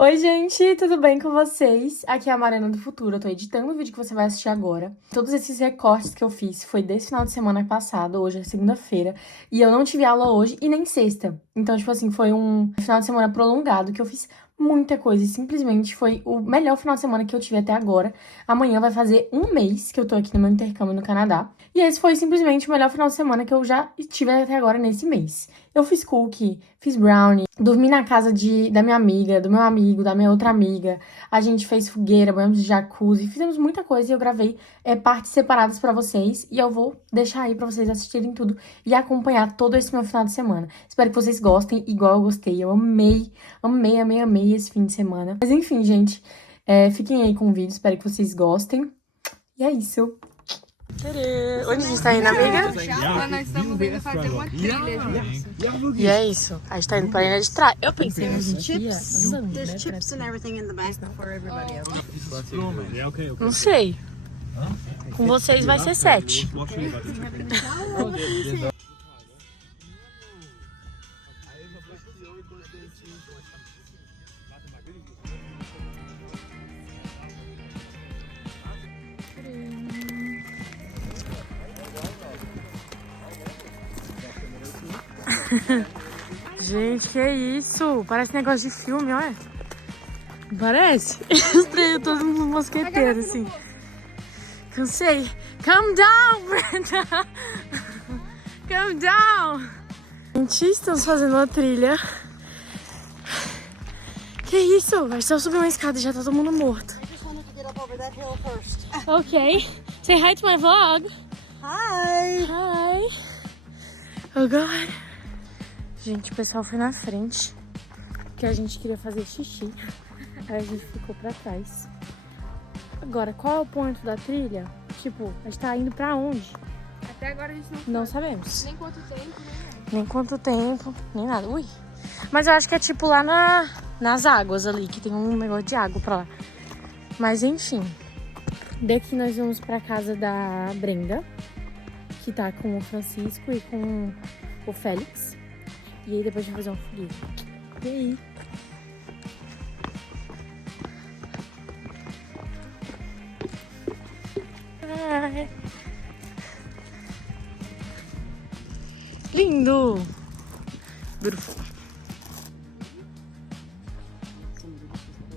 Oi, gente, tudo bem com vocês? Aqui é a Mariana do Futuro, eu tô editando o vídeo que você vai assistir agora. Todos esses recortes que eu fiz foi desse final de semana passado, hoje é segunda-feira, e eu não tive aula hoje e nem sexta. Então, tipo assim, foi um final de semana prolongado que eu fiz muita coisa e simplesmente foi o melhor final de semana que eu tive até agora. Amanhã vai fazer um mês que eu tô aqui no meu intercâmbio no Canadá. E esse foi simplesmente o melhor final de semana que eu já tive até agora nesse mês. Eu fiz cookie, fiz brownie, dormi na casa da minha amiga, do meu amigo, da minha outra amiga. A gente fez fogueira, banhamos de jacuzzi, fizemos muita coisa e eu gravei partes separadas pra vocês. E eu vou deixar aí pra vocês assistirem tudo e acompanhar todo esse meu final de semana. Espero que vocês gostem, igual eu gostei. Eu amei esse fim de semana. Mas enfim, gente, fiquem aí com o vídeo, espero que vocês gostem. E é isso. Onde a gente tá indo, amiga? Nós estamos indo fazer uma trilha juntos. E é isso. A gente tá indo pra ilha de trás. Eu pensei na gente ia andando, There's né? chips and everything in the back for everybody else. Não sei. Com vocês vai ser 7. Gente, que isso? Parece negócio de filme, olha. Parece? Os três todos uns mosqueteiros, assim. Cansei. Calm down, Brenda. Calm down. Gente, estamos fazendo uma trilha. Que isso? Vai só subir uma escada e já tá todo mundo morto. I just wanted to get up over that hill first. Ok. Say hi to my vlog. Hi! Hi. Oh, God. Gente, o pessoal foi na frente, porque a gente queria fazer xixi. Aí a gente ficou pra trás. Agora, qual é o ponto da trilha? Tipo, a gente tá indo pra onde? Até agora a gente Não sabemos. nem quanto tempo, nem nada. Nem quanto tempo, nem nada. Ui. Mas eu acho que é tipo lá nas águas ali, que tem um negócio de água pra lá. Mas enfim. Daqui nós vamos pra casa da Brenda, que tá com o Francisco e com o Félix. E aí depois a gente vai fazer uma fogueira. E aí? Ai. Lindo! Beautiful.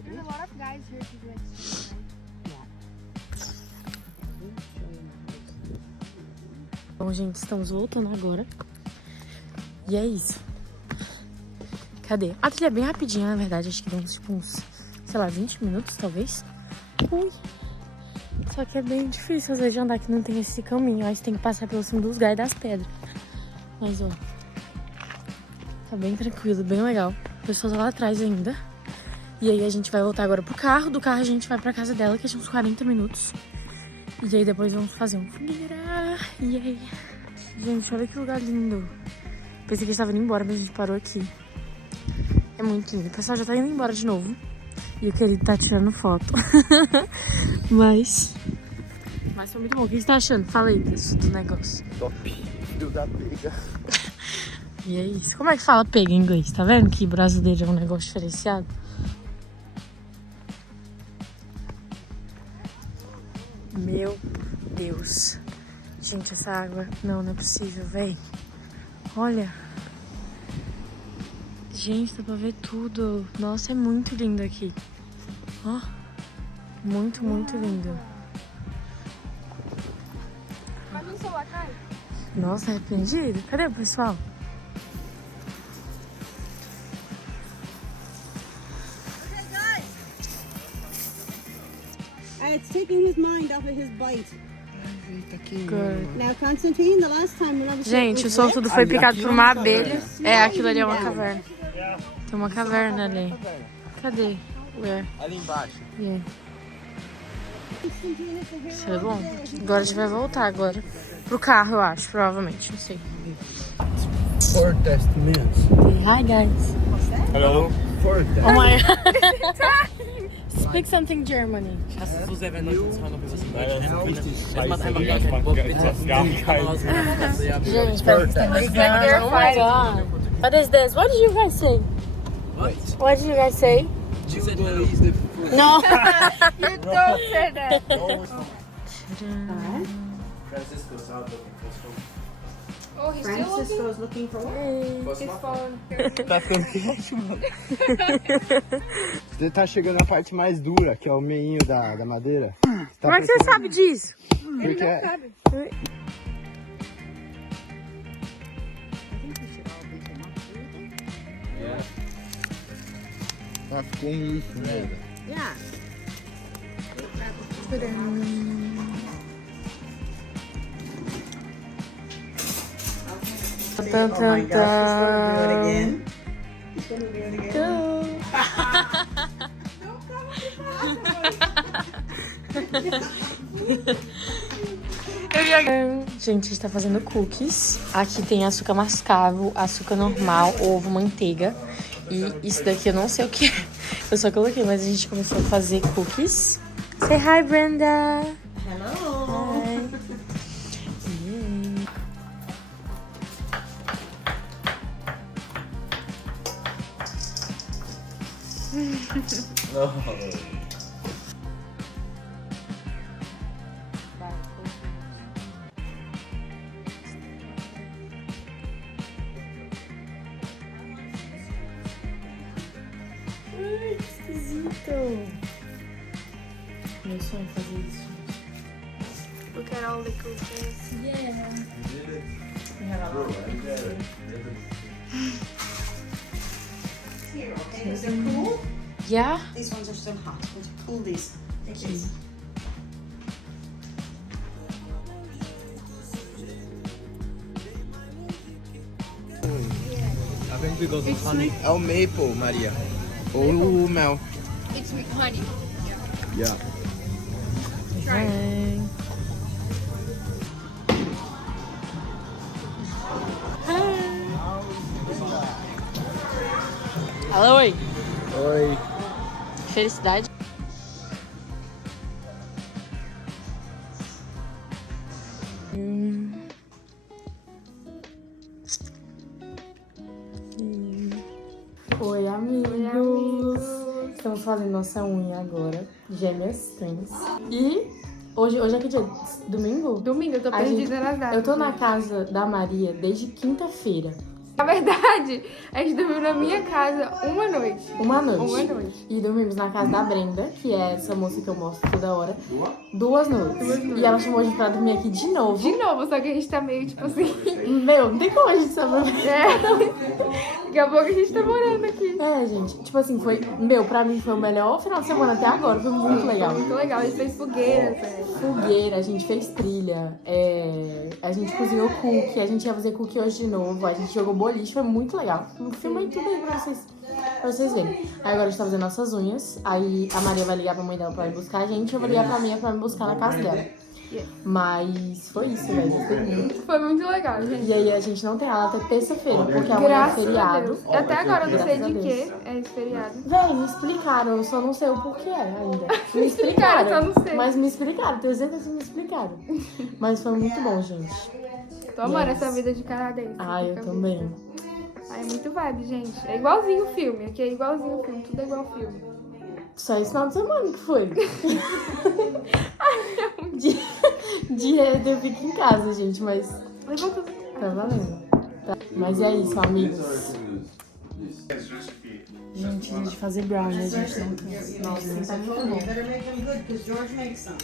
There's a lot of guys here to do it. Bom, gente, estamos voltando agora. E é isso. Cadê? A trilha é bem rapidinha, na verdade. Acho que deu uns, sei lá, 20 minutos, talvez. Ui. Só que é bem difícil, às vezes, de andar, que não tem esse caminho. Aí você tem que passar pelo cima dos galhos das pedras. Mas, ó, tá bem tranquilo, bem legal. O pessoal tá lá atrás ainda. E aí a gente vai voltar agora pro carro. Do carro a gente vai pra casa dela, que é uns 40 minutos. E aí depois vamos fazer uma fogueira. E aí... Gente, olha que lugar lindo. Pensei que eles estavam indo embora, mas a gente parou aqui. É muito lindo. O pessoal já tá indo embora de novo. E o querido tá tirando foto. Mas foi muito bom. O que você tá achando? Fala aí do negócio. Top. Frio da pega. E é isso. Como é que fala pega em inglês? Tá vendo que brasileiro é um negócio diferenciado? Meu Deus. Gente, essa água... Não é possível, véi. Olha. Gente, dá pra ver tudo. Nossa, é muito lindo aqui. Ó. Muito, muito lindo. Mas não sou a cara? Nossa, arrependido. Cadê o pessoal? Okay, guys! It's taking his mind off of his bite. Good. Now, Constantine, the last time, remember... Gente, o sortudo foi picado por uma abelha. É, aquilo ali é uma caverna. Tem uma caverna ali. Cadê? Where? Ali embaixo. Yeah. Isso é bom. Agora a gente vai voltar agora pro carro, eu acho, provavelmente, não sei. For testaments. Hi guys. Hello. For Oh my God. Speak something Germany. Hast du so sehr, wenn Leute uns fragen, ob wir was in Deutsch Nein, lernen das ist können? richtig Es macht scheiße, einfach Digga. gar Es keinen macht Bock. gar- Bitte, es macht gar ich kann mal aus- Ja, Gente, oh my God. What is this? What did you guys say? What? What did you guys say? You said no. Use the food. No. You don't say that. Francisco's out looking for some. Oh, he's still looking? Francisco's looking for what? His phone. Tá ficando quente, mano. Você tá chegando na parte mais dura, que é o meinho da madeira. Tá Como é que você sabe disso? Porque é... Ah, ficou muito, né? Yeah. Tan, Oh my tan, gosh, she's gonna do it tan. again. She's gonna do it again. Gente, a gente tá fazendo cookies. Aqui tem açúcar mascavo, açúcar normal, ovo, manteiga. E isso daqui eu não sei o que é. Eu só coloquei, mas a gente começou a fazer cookies. Say hi, Brenda! Hello. Hi. Ai, que esquisito! Meu sonho é fazer isso. Look at all the cookies. Yeah! Here, okay? Is it cool? Yeah? These ones are still hot. We'll cool these. Take these. I think we go to honey. É o maple, Maria. Ou o mel. It's with honey. Yeah. Hi. Alô, oi. Oi. Felicidade. Oi, amigos. Estamos fazendo nossa unha agora. Gêmeas twins. E hoje é que dia? Domingo? Domingo, eu tô A perdida gente- nas datas. Eu tô na casa da Maria desde quinta-feira. Na verdade, a gente dormiu na minha casa uma noite. Uma noite. Uma noite. E dormimos na casa da Brenda, que é essa moça que eu mostro toda hora. 2 noites. E ela chamou a gente pra dormir aqui de novo. De novo, só que a gente tá meio tipo assim. Meu, não tem como a gente sobreviver. Daqui a pouco a gente tá morando aqui. É, gente. Tipo assim, foi... Meu, pra mim foi o melhor final de semana até agora. Foi muito legal. Muito legal, a gente fez fogueiras, velho. Fogueira, a gente fez trilha. A gente cozinhou cookie. A gente ia fazer cookie hoje de novo. A gente jogou boliche. Foi muito legal. Filmei tudo aí pra vocês verem. Aí agora a gente tá fazendo nossas unhas. Aí a Maria vai ligar pra mãe dela pra ir buscar a gente. Eu vou ligar pra minha pra me buscar na casa dela. Mas foi isso, velho. Gostei muito. Foi muito legal, gente. E aí a gente não tem aula até terça-feira, porque amanhã é Graças a feriado. Deus. Até agora eu não sei Graças a de Deus. que é esse feriado. Véi, me explicaram, eu só não sei o porquê ainda. Me explicaram, só não sei. Mas me explicaram, tenho certeza que me explicaram. Mas foi muito bom, gente. Tô amando Yes. essa vida de canadense. Ah, eu também. Ai, é muito vibe, gente. É igualzinho o filme. Aqui é igualzinho o filme. Tudo é igual ao filme. Só esse final de semana que foi. Dia eu fico em casa, gente, mas Levanta. tá valendo. Tá. Mas é isso, amigos. Gente, antes de fazer brownie, a gente não tem. Nossa, tá muito bom. You better make them good because George makes some.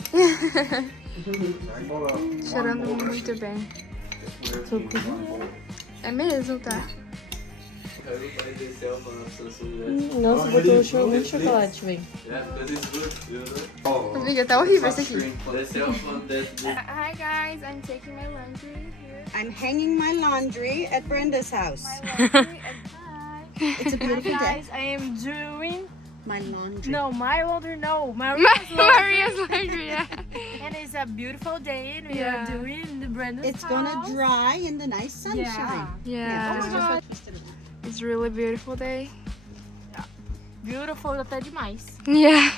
Cheirando muito bem. Tô cozinhando. É mesmo, tá? Nossa, botou muito chocolate, velho. Amiga, tá horrível esse aqui. The cell phone that Hi guys, I'm taking my laundry here. I'm hanging my laundry at Brenda's house. It's a beautiful day. I am doing My laundry. my laundry, no, Maria's laundry, Maria's laundry, yeah. and it's a beautiful day, and we Yeah. are doing the Brenda's It's gonna house. dry in the nice sunshine. Yeah. This is just what twisted it. It's really beautiful day. Beautiful até demais. Yeah.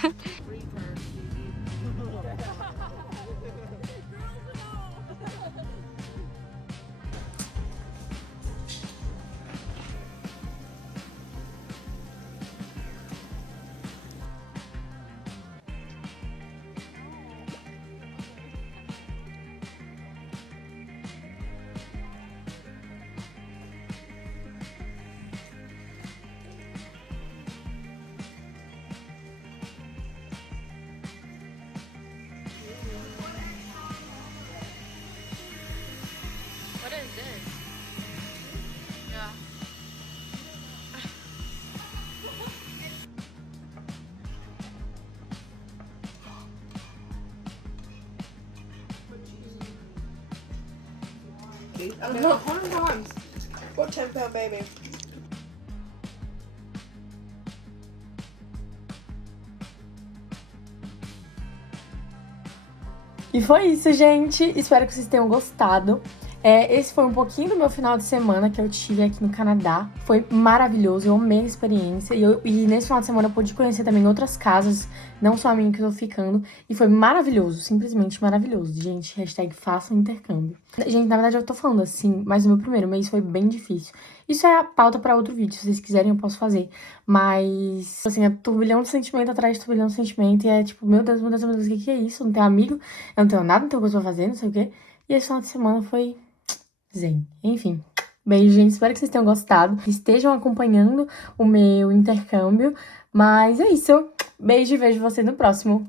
What 10-pound baby? E foi isso, gente. Espero que vocês tenham gostado. Esse foi um pouquinho do meu final de semana que eu tive aqui no Canadá. Foi maravilhoso, eu amei a experiência. E nesse final de semana eu pude conhecer também outras casas, não só a minha que eu tô ficando. E foi maravilhoso, simplesmente maravilhoso. Gente, hashtag façam intercâmbio. Gente, na verdade eu tô falando assim, mas o meu primeiro mês foi bem difícil. Isso é a pauta pra outro vídeo, se vocês quiserem eu posso fazer. Mas, assim, é turbilhão de sentimento atrás de turbilhão de sentimento. E é tipo, meu Deus, meu Deus, meu Deus, o que é isso? Eu não tenho amigo, eu não tenho nada, não tenho coisa pra fazer, não sei o quê. E esse final de semana foi zen. Enfim, beijo, gente. Espero que vocês tenham gostado, que estejam acompanhando o meu intercâmbio. Mas é isso. Beijo e vejo vocês no próximo.